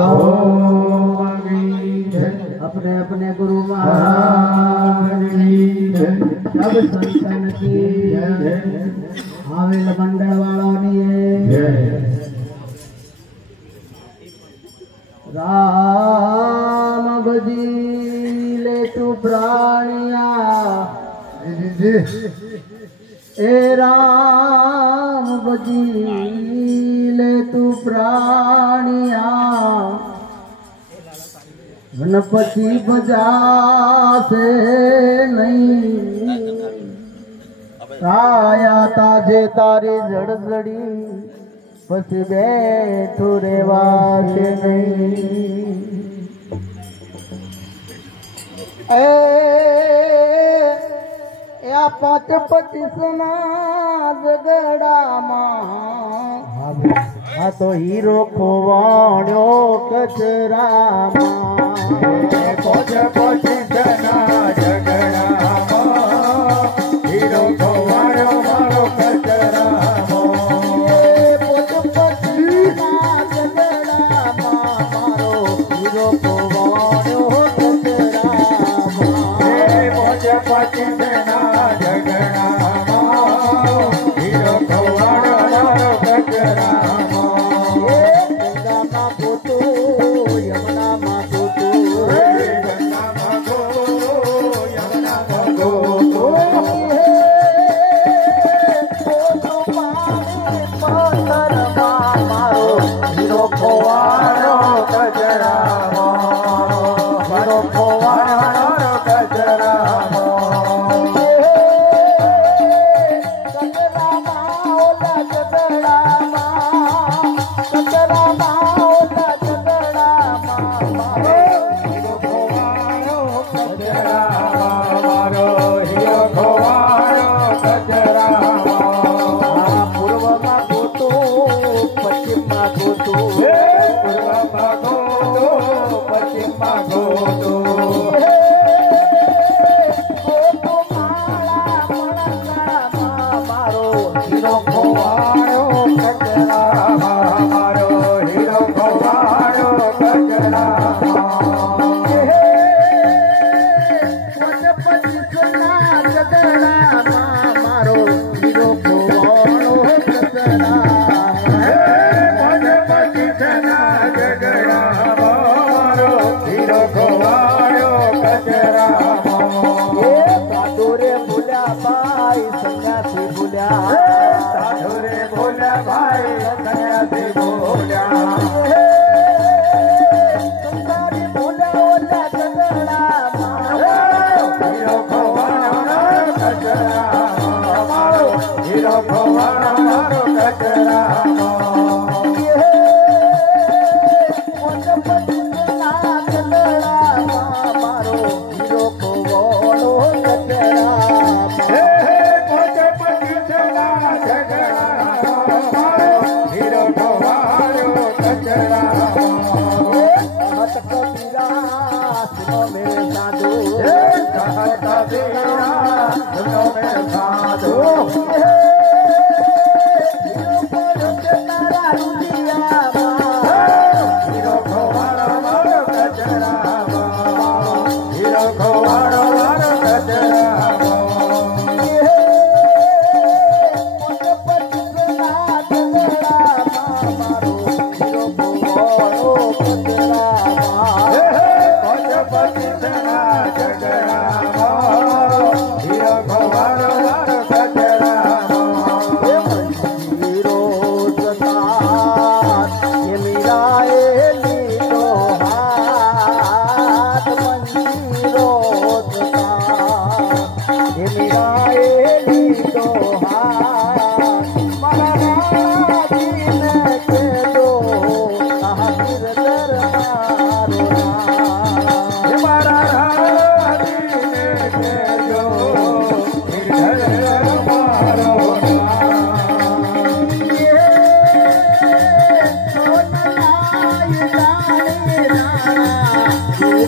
अपने अपने गुरु महाराज सब संतन की हाविल मंडल वालों ने राम भजी ले तू प्राणिया ए राम भजी ले तू प्राणिया गणपति बजा से नहीं आया ताजे तारी जड़जड़ी बस बैठो रेवा से नहीं या पाँच पच्चीसना झगड़ा मां तो हीरो खोवाणो कचरा पाँच पच्चीसना झगड़ा हीरो खोवाणो मारो कचरा पच्चीसना झगड़ा हीरो खोवाणो मारो कचरा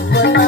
But